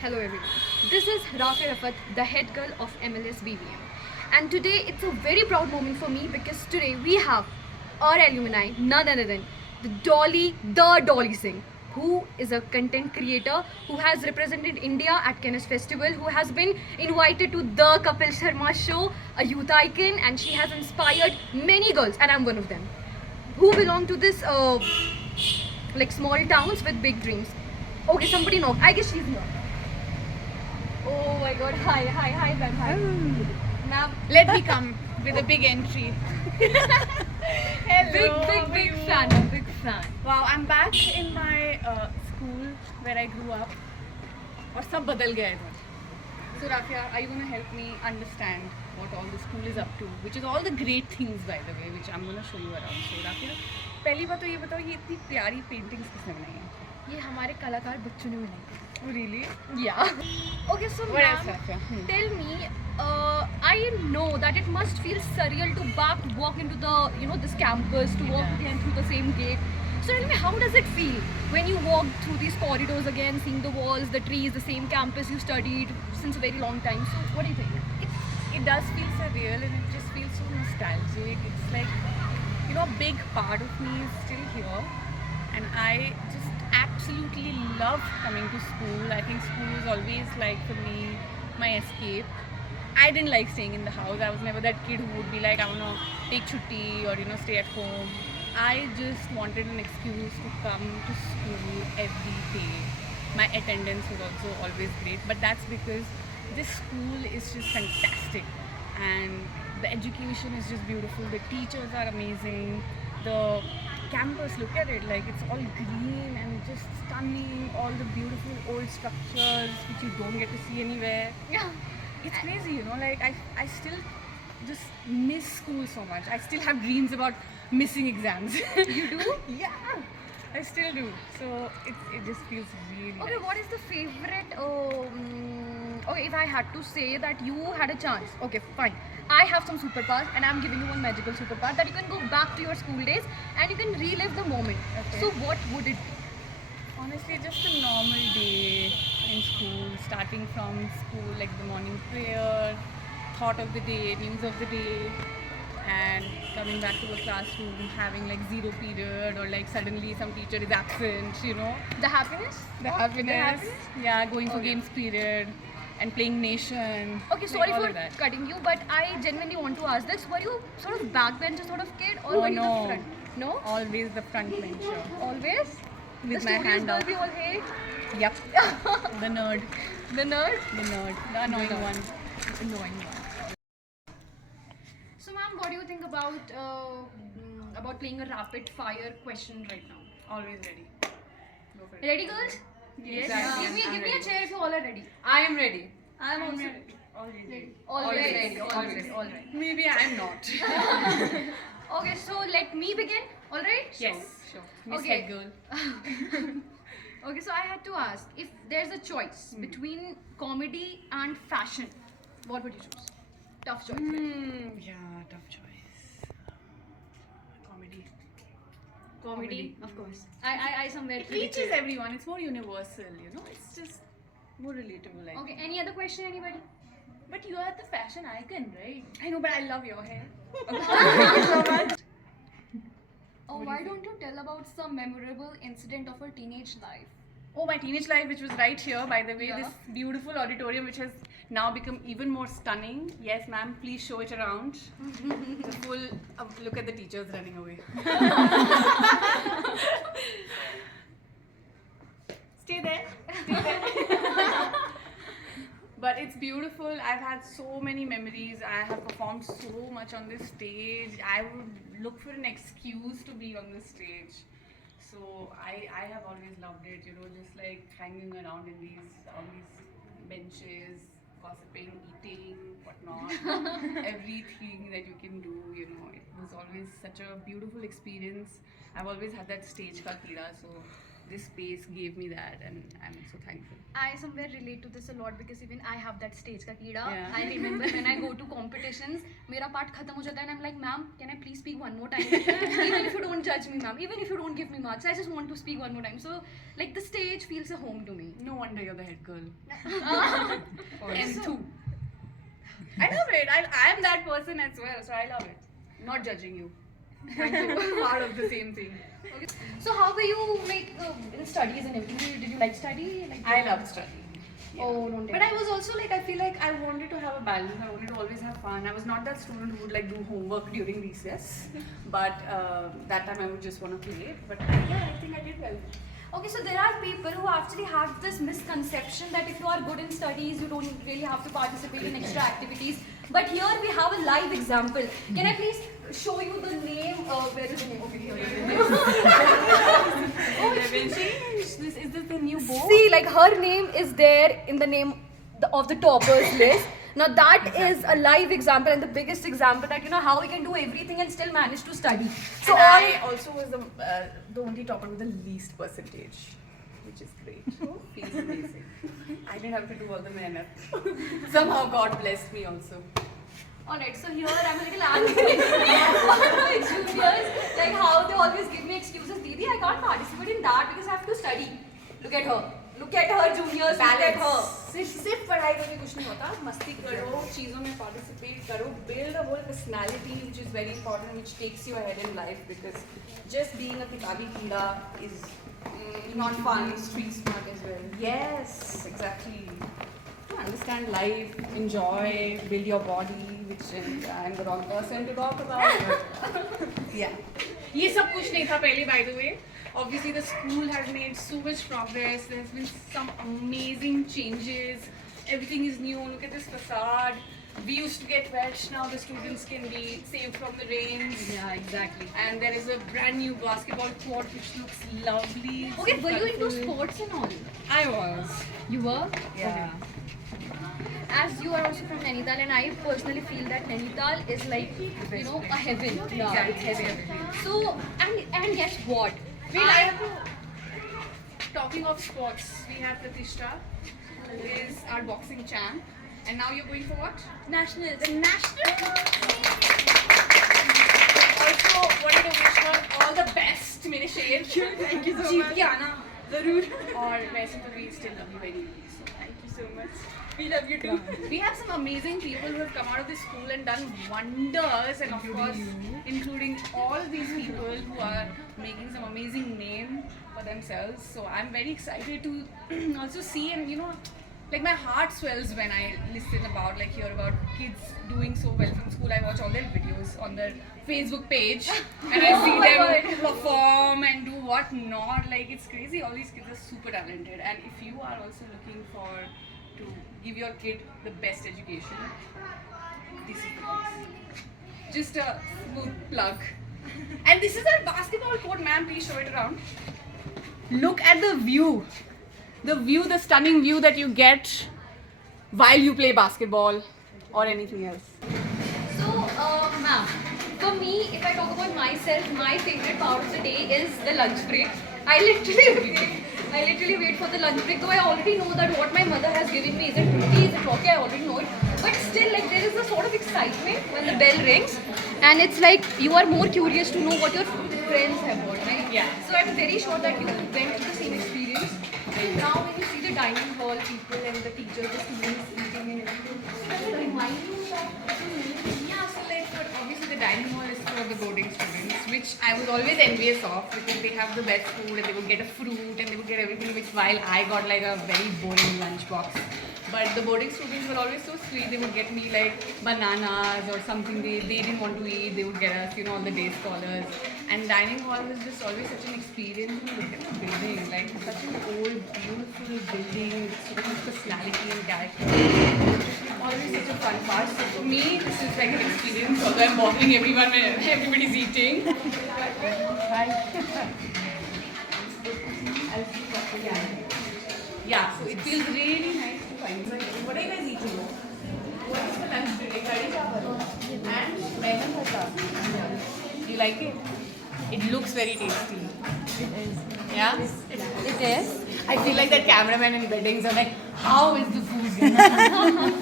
Hello everyone. This is Rafia Rafat, the head girl of MLS BVM. And today it's a very proud moment for me because today we have our alumni, none other than the Dolly Singh, who is a content creator who has represented India at Cannes Festival, who has been invited to the Kapil Sharma show, a youth icon, and she has inspired many girls, and I'm one of them, who belong to this like small towns with big dreams. Okay, somebody knocked. I guess she's here. Oh my god, hi, Ben, hi. Now, Let me come with a big entry. Hello. big fan, big fan. Wow, I'm back in my school where I grew up. और सब बदल गया है इधर. So Rafia, are you gonna help me understand what all the school is up to? Which is all the great things, by the way, which I'm gonna show you around. So Rafia, पहली बात तो ये बताओ, ये इतनी प्यारी paintings किसने बनाई है? ये हमारे कलाकार बच्चों ने बनाई है. Oh, really? Yeah. Okay, so What else, ma'am, Rafia? tell me, I know that it must feel surreal to walk into this campus, to walk Yeah. again through the same gate. So tell me, how does it feel when you walk through these corridors again, seeing the walls, the trees, the same campus you studied since a very long time? So what do you think? It does feel surreal and it just feels so nostalgic. It's like, a big part of me is still here and I just absolutely love coming to school. I think school was always like for me my escape. I didn't like staying in the house. I was never that kid who would be like, I want to take chutti or stay at home. I just wanted an excuse to come to school every day. My attendance was also always great, but that's because this school is just fantastic and the education is just beautiful. The teachers are amazing. The campus, look at it, like it's all green and just stunning. All the beautiful old structures which you don't get to see anywhere. Yeah. It's crazy, like I still just miss school so much. I still have dreams about missing exams. You do? Yeah, I still do. So it just feels really Okay, nice. what is the favorite? Okay, if I had to say that you had a chance, okay, fine. I have some superpowers, and I'm giving you one magical superpower that you can go back to your school days and you can relive the moment. Okay. So, what would it be? Honestly, just a normal day in school, starting from school, like the morning prayer, thought of the day, news of the day, and coming back to the classroom, having like zero period, or like suddenly some teacher is absent, The happiness? The happiness. happiness? Yeah, going for Okay. games period and playing nation. Okay, like sorry all for of that. cutting you, but I genuinely want to ask this. Were you sort of backbencher sort of kid, or Oh, were you no. the front? No? Always the front bencher. Always? With the my studious hand girl up. we all hate? Yep. The nerd. The nerd? The nerd. The annoying nerd. one. Annoying one. So, ma'am, what do you think about playing a rapid fire question right now? Always ready. Go for it. Ready, girls? Yes. Exactly. Give me I'm a ready. chair if you all are ready. I am ready. I'm also ready. ready. Always ready. Always Always. ready. Always Always. ready. All right. Maybe I'm not. Okay, so let me begin. All right? Yes. Sure. Miss Okay. Head Girl. Okay, so I had to ask, if there's a choice between comedy and fashion, what would you choose? Tough choice. right? Yeah, tough choice. Comedy. Comedy, of course. I somewhere It predicted reaches it. everyone. It's more universal, It's just more relatable. Like. Okay, any other question, anybody? But you are the fashion icon, right? I know, but I love your hair. Thank you so much. Oh, why don't you tell about some memorable incident of your teenage life? Oh, my teenage life, which was right here, by the way, Yeah. this beautiful auditorium, which has now become even more stunning. Yes, ma'am, please show it around. The full look at the teachers running away. Stay there. Stay there. But it's beautiful. I've had so many memories. I have performed so much on this stage. I would look for an excuse to be on this stage. So I have always loved it, just like hanging around in on these benches, gossiping, eating, whatnot, everything that you can do, it was always such a beautiful experience. I've always had that stage ka keeda, so this space gave me that, and I'm so thankful. I somewhere relate to this a lot because even I have that stage ka keeda. Yeah. I remember when I go to competitions, mera part khatam ho jata hai and I'm like, ma'am, can I please speak one more time? Even if you don't judge me, ma'am, even if you don't give me marks, I just want to speak one more time. So like the stage feels a home to me. No wonder you're the head girl. And M2. I love it. I am that person as well, so I love it. Not judging you. Thank you. Part of the same thing. Okay. So how were you like in studies and everything? Did you like study? Like I love studying. Oh, don't But I was also like, I feel like I wanted to have a balance. I wanted to always have fun. I was not that student who would like do homework during recess. But that time I would just want to play. But yeah, I think I did well. Okay, so there are people who actually have this misconception that if you are good in studies, you don't really have to participate in extra activities. But here we have a live example. Can I please show you the name? Where is the name? Okay, here it is. Is this the new book? See, like her name is there in the name of the toppers list. Now that is a live example and the biggest example that you know how we can do everything and still manage to study. So So I also was the only topper with the least percentage, which is great. Feels amazing. I didn't have to do all the mehnat. Somehow God blessed me also. Alright, so here I'm a little angry for my juniors, like how they always give me excuses. Didi, I can't participate in that because I have to study. Look at her. Look at her, juniors. Look at her. सिर्फ पढ़ाई करके कुछ नहीं होता. मस्ती करो, चीजों में participate करो, build a whole personality which is very important, which takes you ahead in life, because just being a kitabi keeda is not fun. Street smart as well. Yes, exactly. To understand life, enjoy, build your body, which I'm the wrong person to talk about. But yeah. ये सब कुछ नहीं था पहले, by the way. Obviously, the school has made so much progress. There's been some amazing changes. Everything is new. Look at this facade. We used to get wet. Now the students can be saved from the rains. Yeah, exactly. And there is a brand new basketball court which looks lovely. It's Okay, were you into colourful. sports and all? I was. You were? Yeah. As you are also from Nainital, and I personally feel that Nainital is like, you know, a heaven. Yeah, it's heaven. So, and guess what? Wait, I have to. Talking of sports, we have Pratishta, who is our boxing champ. And now you're going for what? Nationals. The national. Also, wanted to wish her all the best, मेरे शेर. Thank you so much. जीत के आना जरूर. और वैसे तो we still love you very much. So thank you so much. We love you too. We have some amazing people who have come out of this school and done wonders, and of course, including all these people who are making some amazing name for themselves. So I'm very excited to also see, and you know, like my heart swells when I listen about, like hear about kids doing so well from school. I watch all their videos on their Facebook page and I see them perform and do what not. Like it's crazy. All these kids are super talented, and if you are also looking for to give your kid the best education, this is the place. Just a smooth plug. And this is our basketball court, ma'am. Please show it around. Look at the view. The stunning view that you get while you play basketball or anything else. So, ma'am, for me, if I talk about myself, my favorite part of the day is the lunch break. I literally wait for the lunch break. Though I already know that what my mother has given me isn't roti, isn't rocky, I already know it. But still, like there is a sort of excitement when the bell rings, and it's like you are more curious to know what your friends have got, right? Yeah. So I'm very sure that you went through the same experience. And now when you see the dining hall people and the teachers, the students eating and everything, does it remind you of that? Yeah, so like, but obviously the dining hall is for the boarding students, which I was always envious of because they have the best food and they would get a fruit and they would get everything, which while I got like a very boring lunch box. But the boarding students were always so sweet. They would get me like bananas or something they didn't want to eat. They would get us, you know, all the day scholars. And dining hall was just always such an experience. And look at the building, like such an old, beautiful building with so much personality and character. Always such a fun part. So for me, this is like an experience. Although I'm bottling everyone when everybody's eating. Yeah, so it feels really nice to find. What are you guys eating? What is the lunch today? Curry chawal and बैंगन भरता. Do you like it? It looks very tasty. It is. Yeah, It is. I feel like that cameraman in weddings. I'm like, how is the food gonna?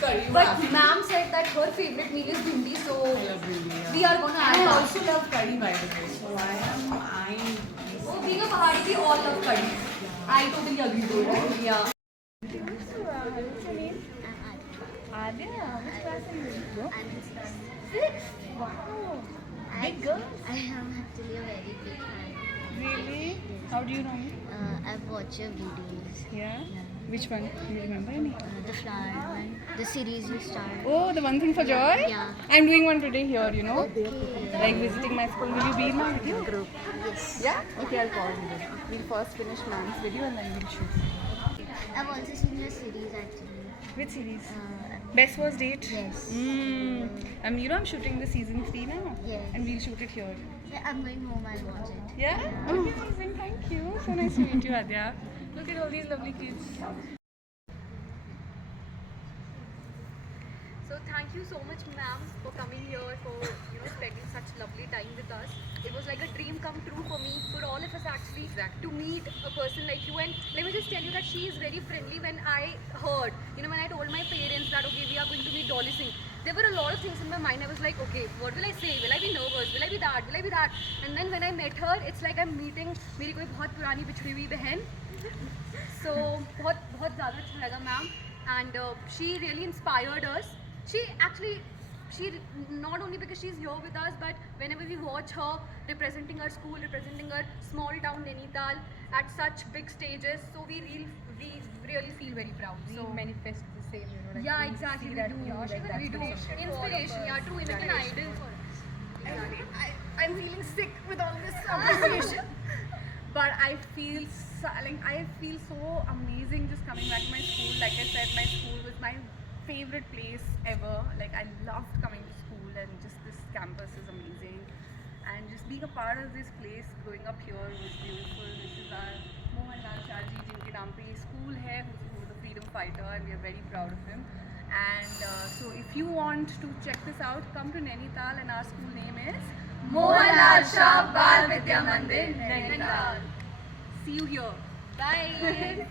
Sorry, you But have. ma'am said that her favorite meal is bhindi, so I love bhindi. Yeah. we are gonna I add that. also love curry, by the way. So why am I? Oh, being a Pahadi, we all love curry. I totally agree to it. Yeah. What's your name? Adya. Which class are you in? Sixth. Wow. Big girl. I am actually a very big fan. Really? How do you know me? I've watched your videos. Yeah. Which one? Do you remember any? The flower one, the series you started. Oh, the one thing for joy? Yeah. I'm doing one today here, you know. Okay. Like visiting my school. Will you be in my video? Group. Yes. Yeah? Okay, I'll call you then. We'll first finish ma'am's video and then we'll shoot. I've also seen your series actually. Which series? Uh, Best First Date? Yes. You know I'm shooting the season 3 now. Yes. And we'll shoot it here. I'm going home. I'll watch it. Yeah? Okay, amazing. Thank you. So nice to meet you, Adya. Look at all these lovely kids. So thank you so much, ma'am, for coming here, for spending such lovely time with us. It was like a dream come true for me, for all of us actually, to meet a person like you. And let me just tell you that she is very friendly. When I heard, when I told my parents that okay, we are going to meet Dolly Singh, there were a lot of things in my mind. I was like, okay, what will I say? Will I be nervous? Will I be that? Will I be that? And then when I met her, it's like I'm meeting मेरी कोई बहुत पुरानी बिछड़ी हुई बहन. So बहुत बहुत ज़्यादा अच्छा लगा, ma'am. And she really inspired us. She not only because she's here with us, but whenever we watch her representing our school, representing our small town Nainital at such big stages, so we really feel very proud. So manifest the same, like yeah, we exactly. see We that do. we are like that We do. for something. Inspiration, yeah, true. Like an idol for us. Exactly. I'm feeling sick with all this appreciation. But I feel I feel so amazing just coming back to my school. Like I said, my school was my favorite place ever. Like I loved coming to school, and just this campus is amazing. And just being a part of this place, growing up here was beautiful. This is our Mohanlal Shah ji, jinke naam pe ye school hai, who's a freedom fighter, and we are very proud of him. And so if you want to check this out, come to Nainital, and our school name is Mohanlal Shah Bal Vidya Mandir, Nainital. See you here. Bye.